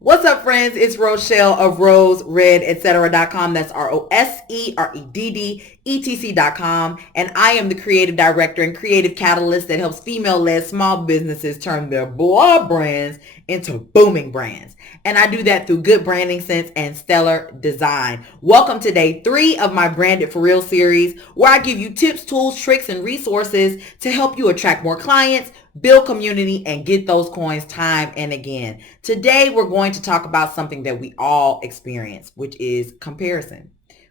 What's up, friends? It's Rochelle of RoseRed, That's RoseReddEtc.com. And I am the creative director and creative catalyst that helps female-led small businesses turn their blog brands into booming brands. And I do that through good branding sense and stellar design. Welcome to day 3 of my Branded for Real series, where I give you tips, tools, tricks, and resources to help you attract more clients, build community, and get those coins time and again. Today, we're going to talk about something that we all experience, which is comparison.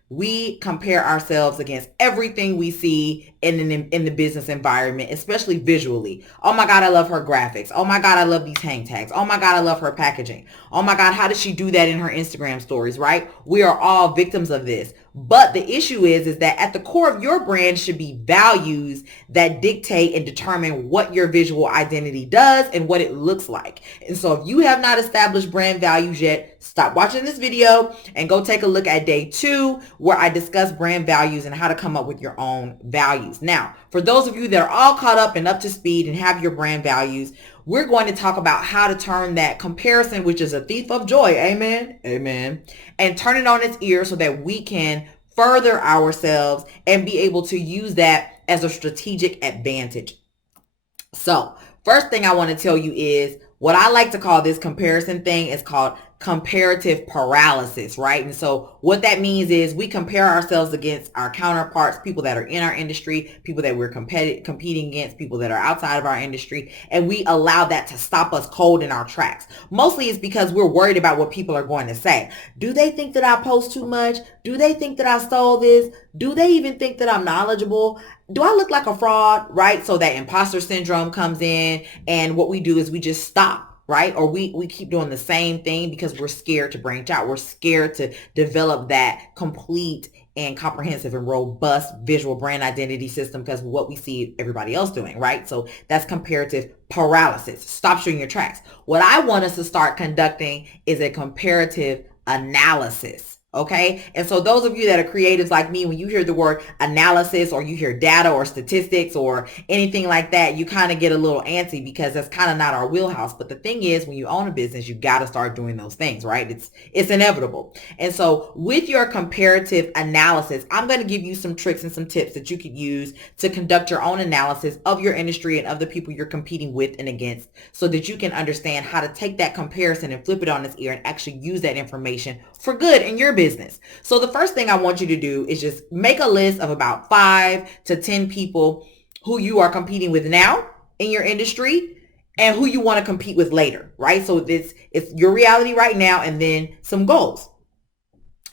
We compare ourselves against everything we see in the business environment, especially visually. Oh my God, I love her graphics. Oh my God, I love these hang tags. Oh my God, I love her packaging. Oh my God, how does she do that in her Instagram stories, right? We are all victims of this. But the issue is that at the core of your brand should be values that dictate and determine what your visual identity does and what it looks like. And so if you have not established brand values yet, stop watching this video and go take a look at day 2, where I discuss brand values and how to come up with your own values. Now, for those of you that are all caught up and up to speed and have your brand values, we're going to talk about how to turn that comparison, which is a thief of joy, amen, and turn it on its ear so that we can further ourselves and be able to use that as a strategic advantage. So, first thing I want to tell you is what I like to call this comparison thing is called comparative paralysis, right? And so what that means is we compare ourselves against our counterparts, people that are in our industry, people that we're competing against, people that are outside of our industry, and we allow that to stop us cold in our tracks. Mostly it's because we're worried about what people are going to say. Do they think that I post too much? Do they think that I stole this? Do they even think that I'm knowledgeable? Do I look like a fraud, right? So that imposter syndrome comes in, and what we do is we just stop, right? Or we keep doing the same thing because we're scared to branch out. We're scared to develop that complete and comprehensive and robust visual brand identity system because of what we see everybody else doing, right? So that's comparative paralysis. Stops you in your tracks. What I want us to start conducting is a comparative analysis. Okay. And so those of you that are creatives like me, when you hear the word analysis or you hear data or statistics or anything like that, you kind of get a little antsy because that's kind of not our wheelhouse. But the thing is, when you own a business, you got to start doing those things, right? It's inevitable. And so with your comparative analysis, I'm going to give you some tricks and some tips that you could use to conduct your own analysis of your industry and of the people you're competing with and against so that you can understand how to take that comparison and flip it on its ear and actually use that information for good in your business. So the first thing I want you to do is just make a list of about 5 to 10 people who you are competing with now in your industry and who you want to compete with later, right? So it's your reality right now and then some goals.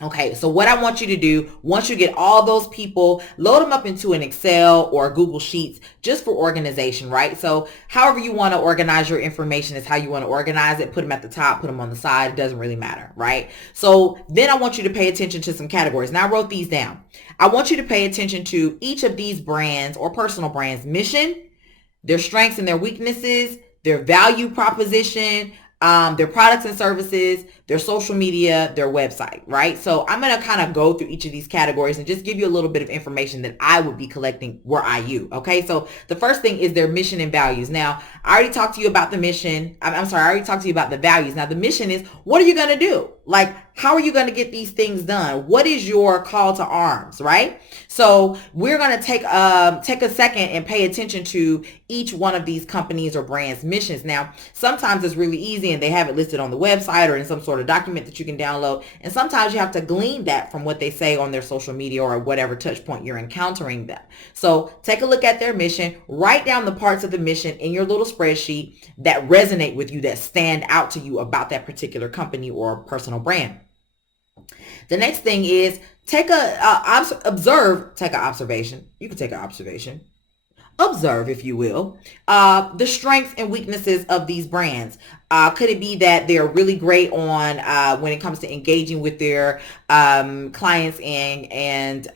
Okay, so what I want you to do, once you get all those people, load them up into an Excel or Google Sheets just for organization, right? So however you want to organize your information is how you want to organize it. Put them at the top, put them on the side. It doesn't really matter, right? So then I want you to pay attention to some categories. Now I wrote these down. I want you to pay attention to each of these brands or personal brands' mission, their strengths and their weaknesses, their value proposition, their products and services, their social media, their website, right? So I'm going to kind of go through each of these categories and just give you a little bit of information that I would be collecting were I you, okay? So the first thing is their mission and values. Now, I already talked to you about the mission. I already talked to you about the values. Now, the mission is, what are you going to do? Like, how are you going to get these things done? What is your call to arms, right? So we're going to take a second and pay attention to each one of these companies or brands' missions. Now, sometimes it's really easy and they have it listed on the website or in some sort of document that you can download. And sometimes you have to glean that from what they say on their social media or whatever touch point you're encountering them. So take a look at their mission, write down the parts of the mission in your little spreadsheet that resonate with you, that stand out to you about that particular company or personal brand. The next thing is take an observation. You can take an observation. Observe, if you will, the strengths and weaknesses of these brands. Could it be that they're really great on when it comes to engaging with their clients and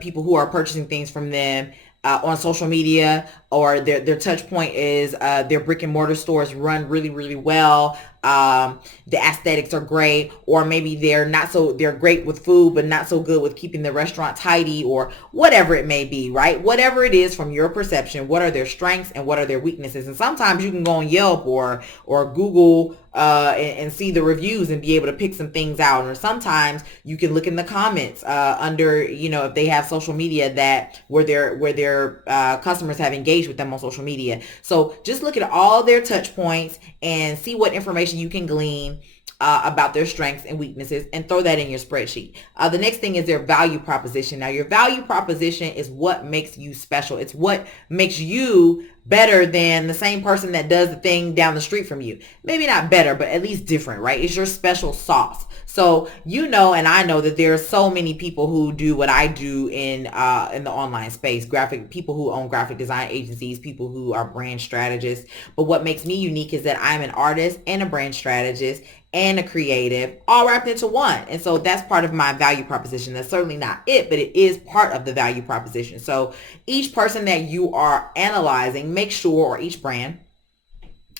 people who are purchasing things from them on social media, or their touch point is their brick and mortar stores run really, really well. The aesthetics are great, or maybe they're great with food, but not so good with keeping the restaurant tidy, or whatever it may be, right? Whatever it is from your perception, what are their strengths and what are their weaknesses? And sometimes you can go on Yelp or Google and see the reviews and be able to pick some things out. Or sometimes you can look in the comments under, if they have social media that where their customers have engaged with them on social media. So just look at all their touch points and see what information you can glean about their strengths and weaknesses, and throw that in your spreadsheet. The next thing is their value proposition. Now, your value proposition is what makes you special. It's what makes you better than the same person that does the thing down the street from you. Maybe not better, but at least different, right? It's your special sauce. So and I know that there are so many people who do what I do in the online space. People who own graphic design agencies, people who are brand strategists. But what makes me unique is that I'm an artist and a brand strategist and a creative, all wrapped into one. And so that's part of my value proposition. That's certainly not it, but it is part of the value proposition. So each person that you are analyzing, or each brand,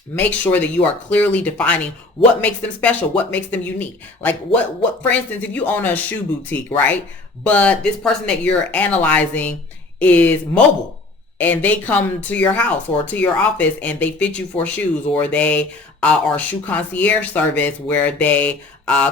make sure that you are clearly defining what makes them special, what makes them unique. Like what, for instance, if you own a shoe boutique, right? But this person that you're analyzing is mobile, and they come to your house or to your office and they fit you for shoes, or they are shoe concierge service where they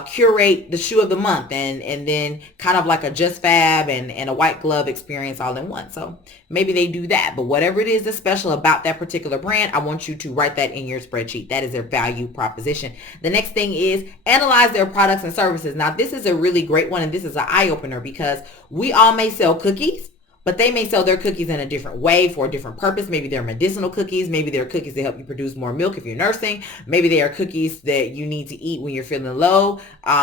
curate the shoe of the month and then kind of like a Just Fab and a white glove experience all in one. So maybe they do that, but whatever it is that's special about that particular brand, I want you to write that in your spreadsheet. That is their value proposition. The next thing is analyze their products and services. Now, this is a really great one, and this is an eye opener, because we all may sell cookies, but they may sell their cookies in a different way for a different purpose. Maybe they're medicinal cookies. Maybe they're cookies that help you produce more milk if you're nursing. Maybe they are cookies that you need to eat when you're feeling low.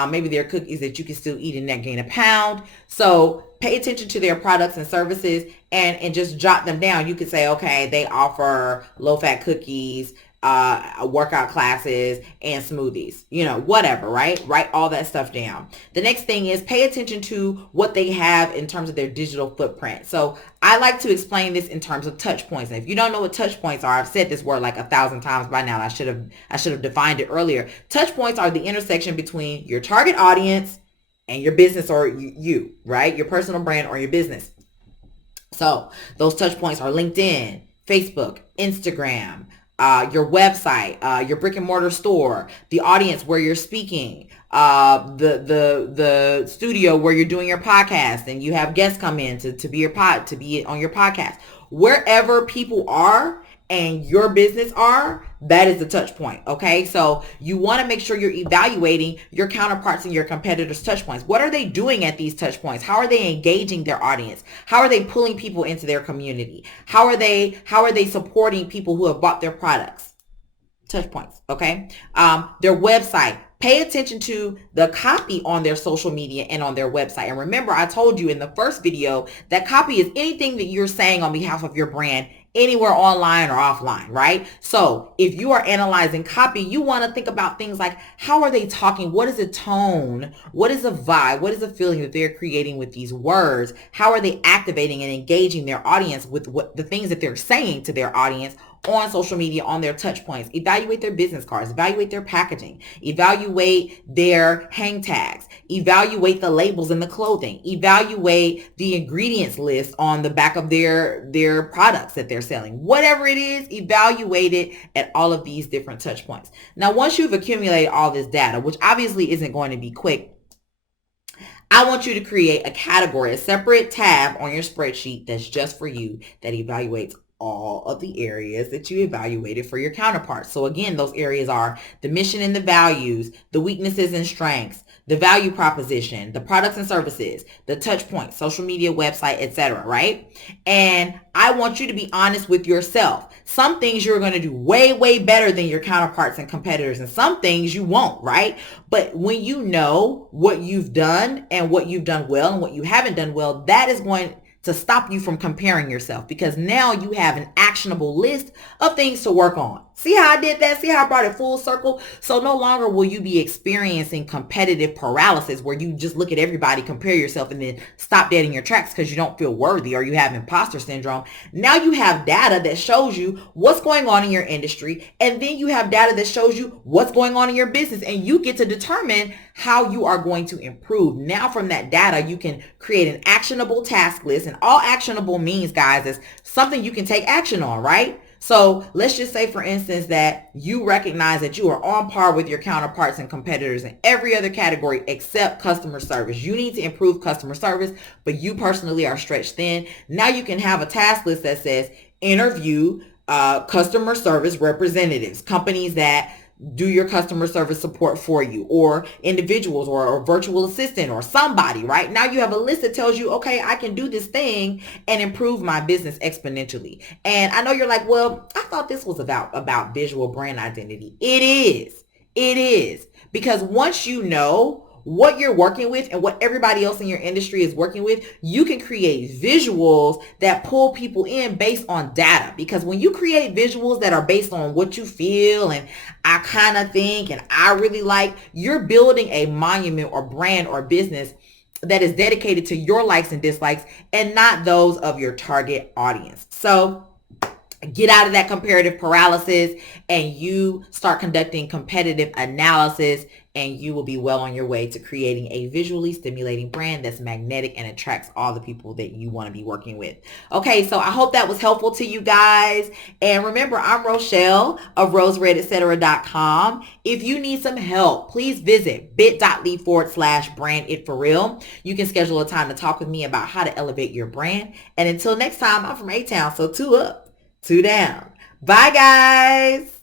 Maybe they're cookies that you can still eat and not gain a pound. So pay attention to their products and services and just jot them down. You could say, okay, they offer low-fat cookies, workout classes, and smoothies, whatever, right? Write all that stuff down. The next thing is pay attention to what they have in terms of their digital footprint. So I like to explain this in terms of touch points. And if you don't know what touch points are, I've said this word like 1,000 times by now. I should have defined it earlier. Touch points are the intersection between your target audience and your business, or you, right? Your personal brand or your business. So those touch points are LinkedIn, Facebook, Instagram, your website, your brick and mortar store, the audience where you're speaking, the studio where you're doing your podcast and you have guests come in to be on your podcast. Wherever people are and your business are, that is the touch point. Okay. So you want to make sure you're evaluating your counterparts and your competitors' touch points. What are they doing at these touch points? How are they engaging their audience? How are they pulling people into their community? How are they supporting people who have bought their products? Touch points. Okay. Their website. Pay attention to the copy on their social media and on their website. And remember, I told you in the first video that copy is anything that you're saying on behalf of your brand anywhere online or offline, right? So if you are analyzing copy, you want to think about things like, how are they talking? What is the tone? What is the vibe? What is the feeling that they're creating with these words? How are they activating and engaging their audience with what the things that they're saying to their audience on social media, on their touch points? Evaluate their business cards, evaluate their packaging, evaluate their hang tags, evaluate the labels in the clothing, evaluate the ingredients list on the back of their products that they're selling. Whatever it is, evaluate it at all of these different touch points. Now, once you've accumulated all this data, which obviously isn't going to be quick, I want you to create a category, a separate tab on your spreadsheet that's just for you, that evaluates all of the areas that you evaluated for your counterparts. So again, those areas are the mission and the values, the weaknesses and strengths, the value proposition, the products and services, the touch points, social media, website, etc., right? And I want you to be honest with yourself. Some things you're going to do way, way better than your counterparts and competitors, and some things you won't, right? But when you know what you've done and what you've done well and what you haven't done well, that is going to stop you from comparing yourself, because now you have an actionable list of things to work on. See how I did that? See how I brought it full circle? So no longer will you be experiencing competitive paralysis, where you just look at everybody, compare yourself, and then stop dead in your tracks because you don't feel worthy or you have imposter syndrome. Now you have data that shows you what's going on in your industry, and then you have data that shows you what's going on in your business, and you get to determine how you are going to improve. Now from that data, you can create an actionable task list, and all actionable means, guys, is something you can take action on, right? So let's just say, for instance, that you recognize that you are on par with your counterparts and competitors in every other category except customer service. You need to improve customer service, but you personally are stretched thin. Now you can have a task list that says interview customer service representatives, companies that do your customer service support for you, or individuals, or a virtual assistant, or somebody. Right now you have a list that tells you, okay, I can do this thing and improve my business exponentially. And I know you're like, well, I thought this was about visual brand identity. It is because once you know what you're working with and what everybody else in your industry is working with, you can create visuals that pull people in based on data. Because when you create visuals that are based on what you feel and I kind of think and I really like, you're building a monument or brand or business that is dedicated to your likes and dislikes and not those of your target audience. So get out of that comparative paralysis and you start conducting competitive analysis, and you will be well on your way to creating a visually stimulating brand that's magnetic and attracts all the people that you want to be working with. Okay, so I hope that was helpful to you guys. And remember, I'm Rochelle of roseredetcetera.com. If you need some help, please visit bit.ly/brand it for real. You can schedule a time to talk with me about how to elevate your brand. And until next time, I'm from A-Town, so 2 up, 2 down. Bye, guys.